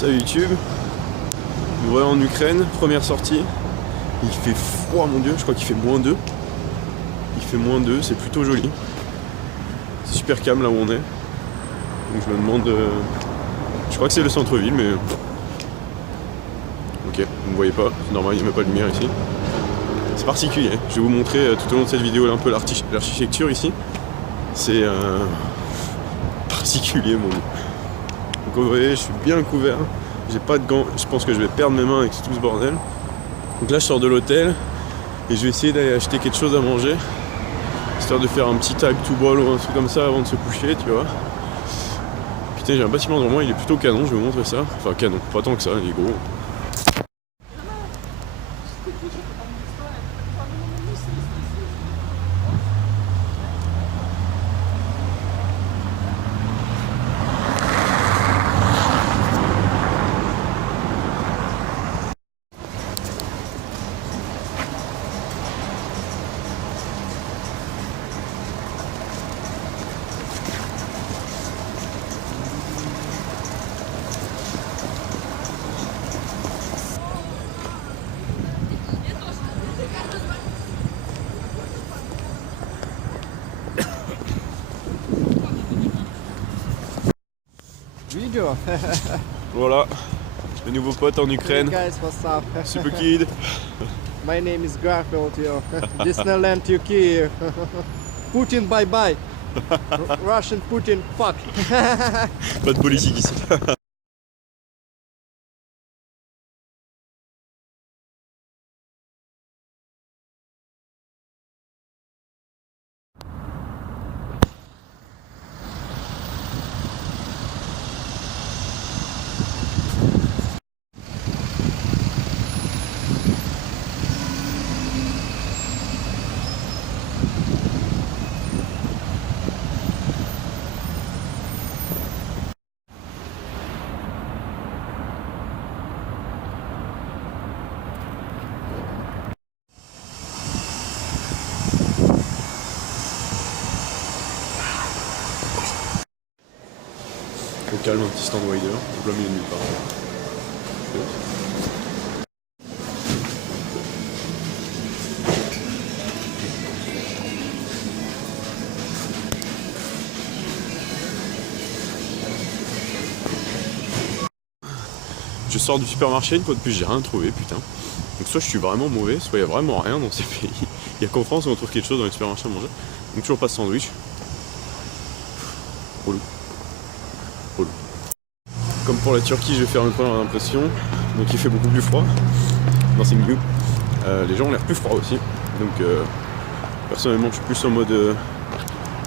Salut YouTube. Nous voilà en Ukraine, première sortie. Il fait froid mon dieu, je crois qu'il fait -2. Il fait -2, c'est plutôt joli. C'est super calme là où on est. Donc je me demande... Je crois que c'est le centre-ville mais... Ok, vous ne voyez pas, c'est normal, il n'y a même pas de lumière ici. C'est particulier, je vais vous montrer tout au long de cette vidéo là, un peu l'architecture ici. C'est particulier mon dieu. Donc vous voyez, je suis bien couvert, j'ai pas de gants, je pense que je vais perdre mes mains avec tout ce bordel. Donc là je sors de l'hôtel et je vais essayer d'aller acheter quelque chose à manger, histoire de faire un petit type to ball ou un truc comme ça avant de se coucher, tu vois. Putain, j'ai un bâtiment devant moi, il est plutôt canon, je vais vous montrer ça. Enfin canon, pas tant que ça, il est gros. Video. Voilà, le nouveau pote en Ukraine. Hey guys, what's up? Super Kid. My name is Garfield. Disneyland Turkey. Putin, bye bye. Russian Putin, fuck. Pas de politique ici. Au calme, un petit stand wider, au plein milieu de nulle part. Je sors du supermarché, une fois de plus j'ai rien trouvé, putain. Donc soit je suis vraiment mauvais, soit il y a vraiment rien dans ces pays. Il y a qu'en France où on trouve quelque chose dans les supermarchés à manger. Donc toujours pas de sandwich. Relou. Relou. Comme pour la Turquie, je vais faire une première impression. Donc il fait beaucoup plus froid. Non, c'est mieux. Les gens ont l'air plus froids aussi. Donc personnellement je suis plus en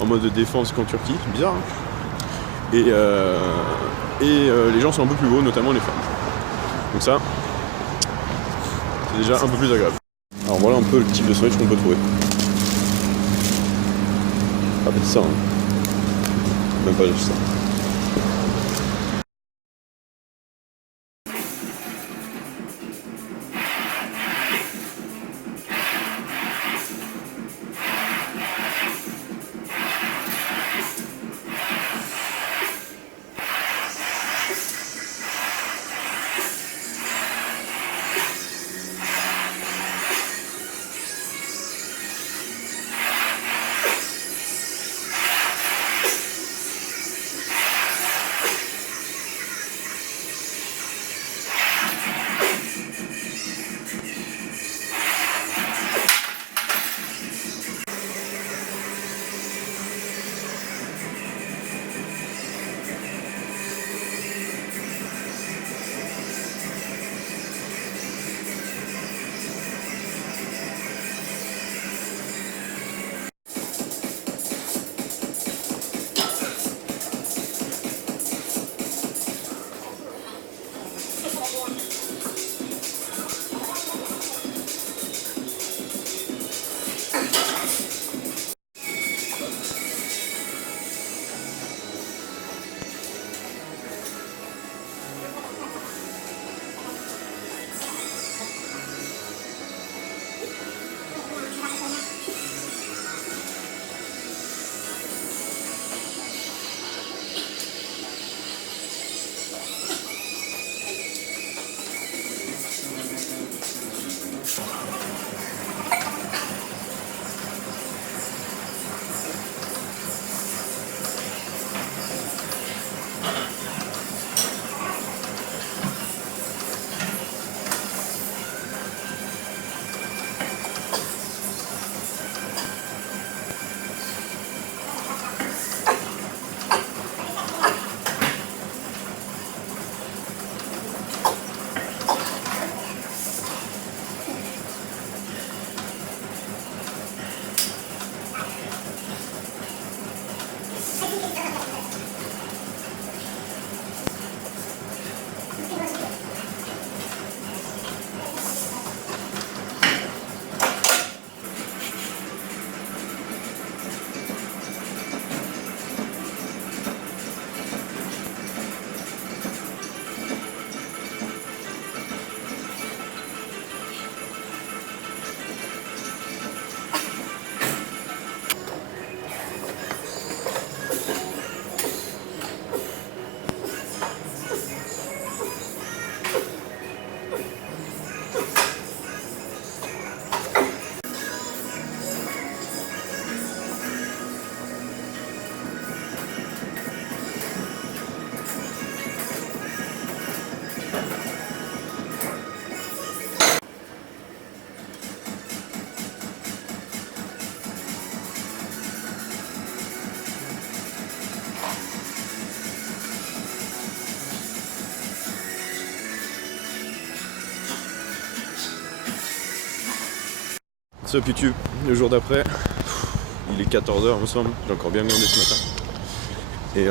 mode défense qu'en Turquie. C'est bizarre hein. Et les gens sont un peu plus beaux, notamment les femmes. Donc ça, c'est déjà un peu plus agréable. Alors voilà un peu le type de sandwich qu'on peut trouver. Ah mais c'est ça hein. Même pas juste ça. Sup YouTube, le jour d'après, il est 14h il me semble, j'ai encore bien glandé ce matin. Et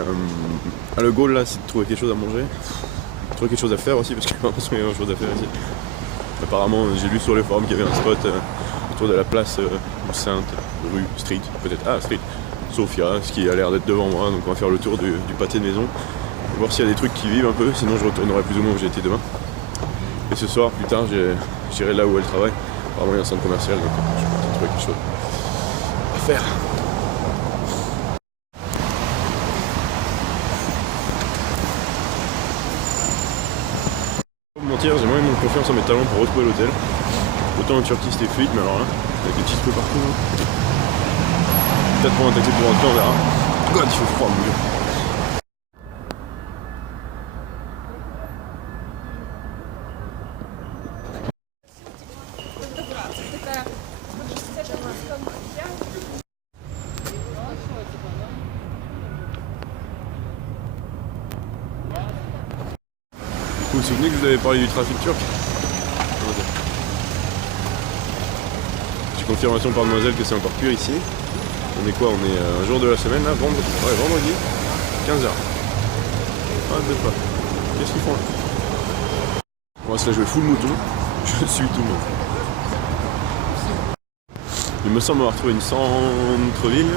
le goal là c'est de trouver quelque chose à manger, trouver quelque chose à faire aussi parce qu'il y a pas grand chose à faire ici. Apparemment j'ai lu sur les forums qu'il y avait un spot autour de la place Sainte, rue Street, peut-être, Street, Sofia, ce qui a l'air d'être devant moi, donc on va faire le tour du pâté de maison, voir s'il y a des trucs qui vivent un peu, sinon je retournerai plus ou moins où j'ai été demain. Et ce soir, plus tard, j'irai là où elle travaille. Apparemment il y a un centre commercial, donc je vais peut-être trouver quelque chose à faire. Pour mentir, j'ai moins eu mon confiance en mes talents pour retrouver l'hôtel. Autant en Turquie c'était fluide, mais alors là, avec des petits trous partout. Peut-être pour un taxi pour rentrer, on verra. God, il fait froid, mon dieu. Vous vous souvenez que je vous avais parlé du trafic turc? J'ai confirmation par mademoiselle que c'est encore pire ici. On est quoi? On est un jour de la semaine là, vendredi. Ouais, vendredi, 15h. Ah, peut-être pas. Qu'est-ce qu'ils font là? Bon, là je vais full mouton. Je suis tout le monde. Il me semble avoir trouvé une centre-ville.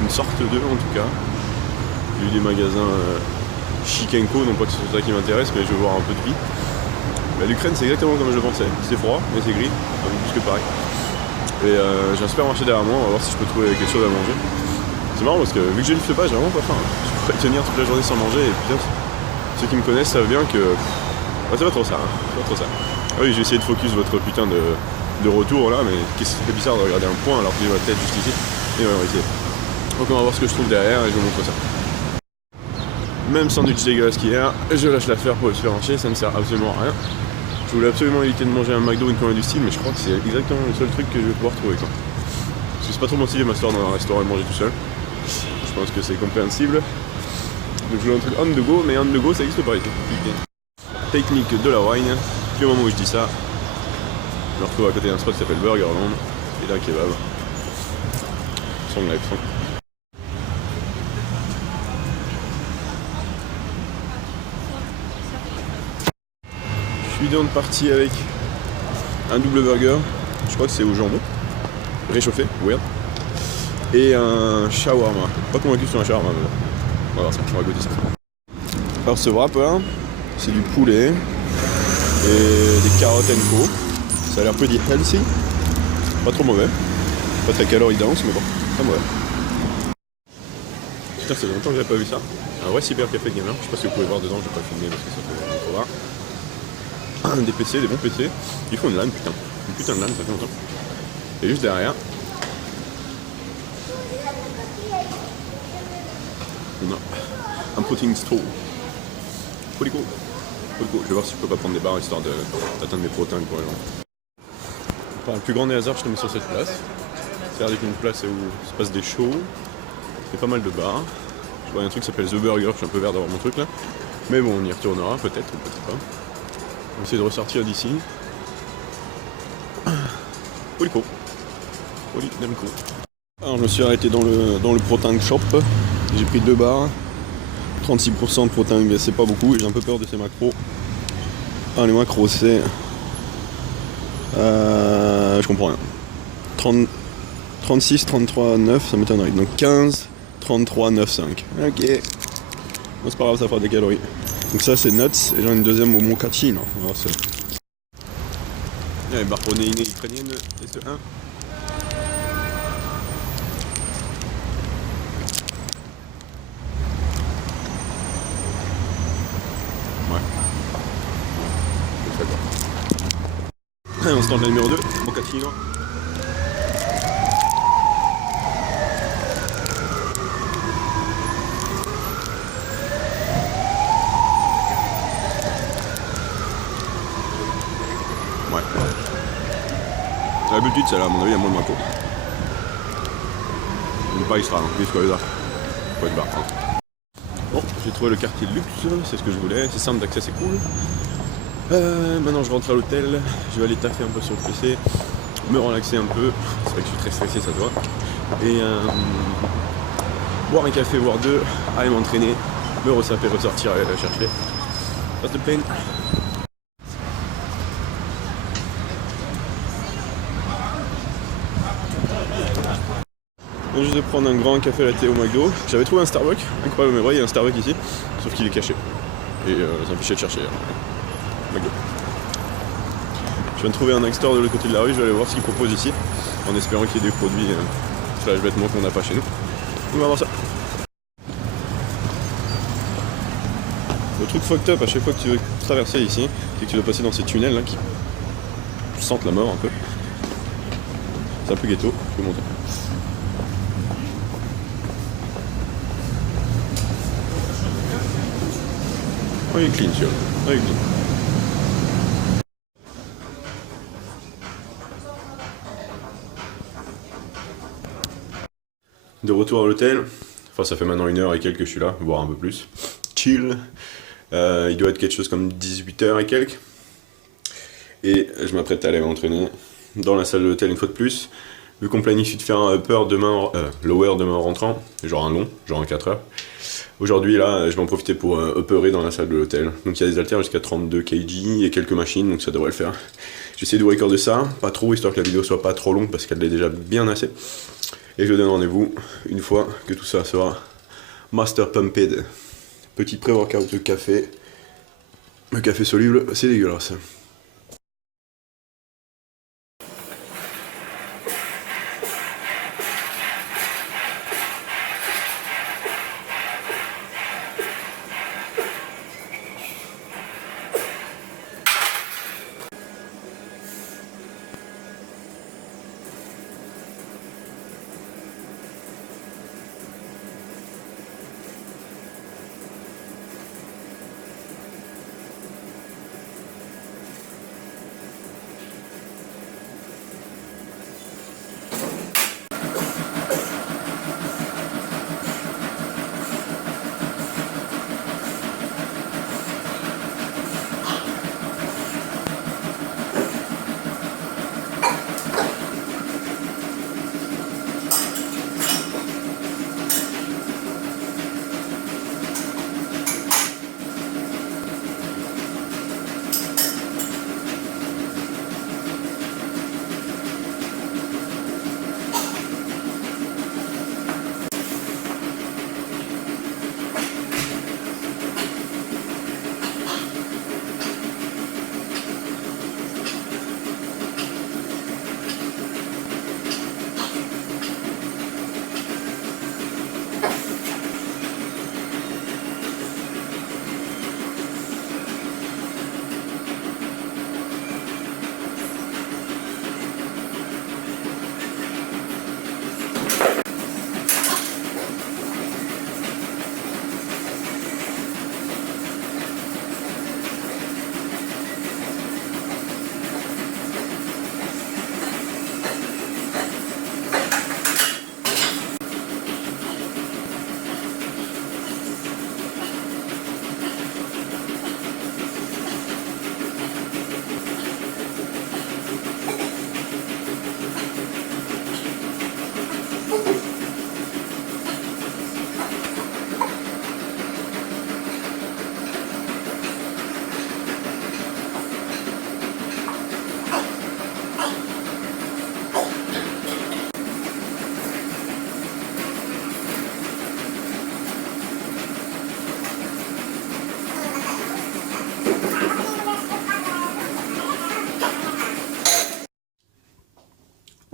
Une sorte d'eux en tout cas. J'ai eu des magasins Chikenko, non pas que c'est ça qui m'intéresse, mais je veux voir un peu de vie. L'Ukraine c'est exactement comme je le pensais. C'est froid, mais c'est gris, plus que pareil. Et j'ai un supermarché derrière moi, on va voir si je peux trouver quelque chose à manger. C'est marrant parce que vu que je ne fais pas, j'ai vraiment pas faim. Je pourrais tenir toute la journée sans manger et putain, ceux qui me connaissent savent bien que... c'est pas trop ça, c'est pas trop ça. Ah oui, j'ai essayé de focus votre putain de retour là, mais qu'est-ce que c'est bizarre de regarder un point alors que j'ai ma tête juste ici. Et ouais, on va essayer. Donc on va voir ce que je trouve derrière et je vous montre ça. Même sandwich dégueulasse qu'hier, je lâche l'affaire pour le supermarché, ça ne sert absolument à rien. Je voulais absolument éviter de manger un McDo ou une connerie du style, mais je crois que c'est exactement le seul truc que je vais pouvoir trouver quoi. Parce que c'est pas trop mon style de m'asseoir dans un restaurant et manger tout seul. Je pense que c'est compréhensible. Donc je voulais un truc on the go, mais on the go ça existe pas ici. Technique de la wine, depuis le moment où je dis ça, je me retrouve à côté d'un spot qui s'appelle Burgerland, et là kebab. Son live, son. Je suis donc parti avec un double burger, je crois que c'est au jambon, réchauffé, weird, et un shawarma. Pas convaincu sur un shawarma, mais bon. On va voir ça, on va goûter ça. Alors ce wrap là, c'est du poulet et des carottes co. Ça a l'air pretty healthy, pas trop mauvais, pas très calorie dense, mais bon, pas mauvais. Putain, ça fait longtemps que j'avais pas vu ça. Un vrai cybercafé gamer, je sais pas si vous pouvez voir dedans, je vais pas filmer parce que ça fait trop rare. Des PC, des bons PC. Ils font une LAN, putain. Une putain de LAN, ça fait longtemps. Et juste derrière, on a un protein store. Pretty cool. Je vais voir si je peux pas prendre des barres histoire d'atteindre mes protéines pour les gens. Par le plus grand des hasards, je te mets sur cette place. C'est une place où se passe des shows. Il y a pas mal de bars. Je vois un truc qui s'appelle The Burger, je suis un peu vert d'avoir mon truc là. Mais bon, on y retournera peut-être ou peut-être pas. On va essayer de ressortir d'ici. Polico. Alors je me suis arrêté dans le protein shop. J'ai pris 2 barres. 36% de protéines, mais c'est pas beaucoup et j'ai un peu peur de ces macros. Ah, les macros c'est... je comprends rien. 36, 33, 9, ça m'étonnerait. Donc 15, 33, 9, 5. Ok. Bon, c'est pas grave, ça fera des calories. Donc ça c'est nuts et j'en ai une deuxième au mochaccino. On va voir ça. Il y a les barres protéinées ukrainiennes, S1. On se tente la numéro 2, mochaccino. Ouais. L'habitude, c'est là, à mon avis, il y a moins de macros. Une pas extra, plus quoi les arts. Pas de barre. Bon, j'ai trouvé le quartier de luxe, c'est ce que je voulais, c'est simple d'accès, c'est cool. Maintenant je rentre à l'hôtel, je vais aller taffer un peu sur le PC. me relaxer un peu, c'est vrai que je suis très stressé, ça se voit, et boire un café, voire deux, aller m'entraîner, me ressaper, ressortir, aller la chercher. Passe de peine. Je viens juste de prendre un grand café latte au McDo. J'avais trouvé un Starbucks, incroyable, mais vrai, il y a un Starbucks ici, sauf qu'il est caché. Et ça m'empêchait de chercher McDo. Je viens de trouver un Next Store de l'autre côté de la rue, je vais aller voir ce qu'ils proposent ici, en espérant qu'il y ait des produits slash vêtements qu'on n'a pas chez nous. On va voir ça. Le truc fucked up à chaque fois que tu veux traverser ici, c'est que tu dois passer dans ces tunnels là qui sentent la mort un peu. C'est un peu ghetto, je peux monter. Oh, il est clean celui-là. Oh, il est clean. De retour à l'hôtel, enfin ça fait maintenant 1h et quelques que je suis là, voire un peu plus. Chill. Il doit être quelque chose comme 18h et quelques. Et je m'apprête à aller m'entraîner dans la salle de l'hôtel une fois de plus. Vu qu'on planifie de faire un upper demain, lower demain en rentrant, genre un long, genre un 4 heures. Aujourd'hui là, je vais en profiter pour upperer dans la salle de l'hôtel. Donc il y a des haltères jusqu'à 32 kg et quelques machines, donc ça devrait le faire. J'essaie de vous recorder ça, pas trop, histoire que la vidéo soit pas trop longue parce qu'elle l'est déjà bien assez. Et je vous donne rendez-vous une fois que tout ça sera master pumped. Petit pré-workout de café. Le café soluble, c'est dégueulasse.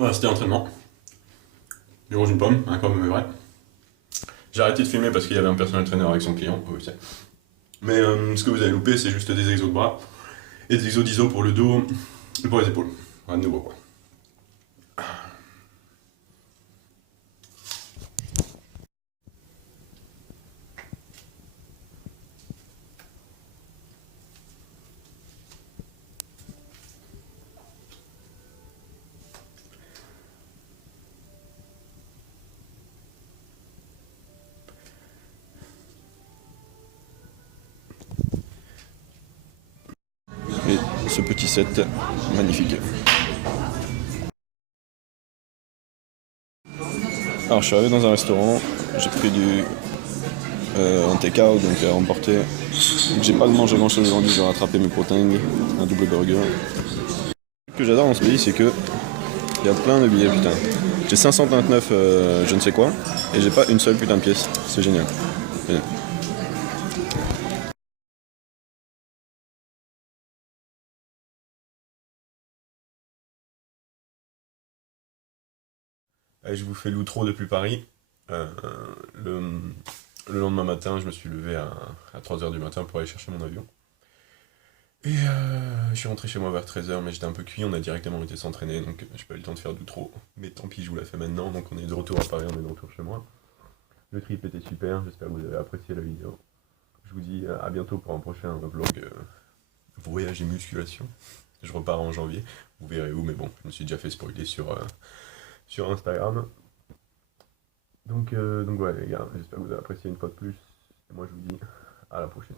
Voilà, c'était l'entraînement. Je mange une pomme, comme vrai. J'ai arrêté de filmer parce qu'il y avait un personal trainer avec son client, ok. Mais ce que vous avez loupé, c'est juste des exos de bras et des exos d'iso pour le dos et pour les épaules. Rien de nouveau quoi. Et ce petit set magnifique. Alors je suis arrivé dans un restaurant, j'ai pris un take-out, donc à emporter. Donc j'ai pas mangé grand chose aujourd'hui, j'ai rattrapé mes protéines, un double burger. Ce que j'adore dans ce pays, c'est que il y a plein de billets, putain. J'ai 529 je ne sais quoi, et j'ai pas une seule putain de pièce, c'est génial. Génial. Allez, je vous fais l'outro depuis Paris. Euh, le, le lendemain matin, je me suis levé à 3h du matin pour aller chercher mon avion. Et je suis rentré chez moi vers 13h, mais j'étais un peu cuit, on a directement été s'entraîner, donc j'ai pas eu le temps de faire d'outro. Mais tant pis, je vous la fais maintenant, donc on est de retour à Paris, on est de retour chez moi. Le trip était super, j'espère que vous avez apprécié la vidéo. Je vous dis à bientôt pour un prochain vlog voyage et musculation. Je repars en janvier, vous verrez où, mais bon, je me suis déjà fait spoiler sur Instagram. Donc ouais les gars, j'espère que vous avez apprécié une fois de plus. Et moi je vous dis à la prochaine.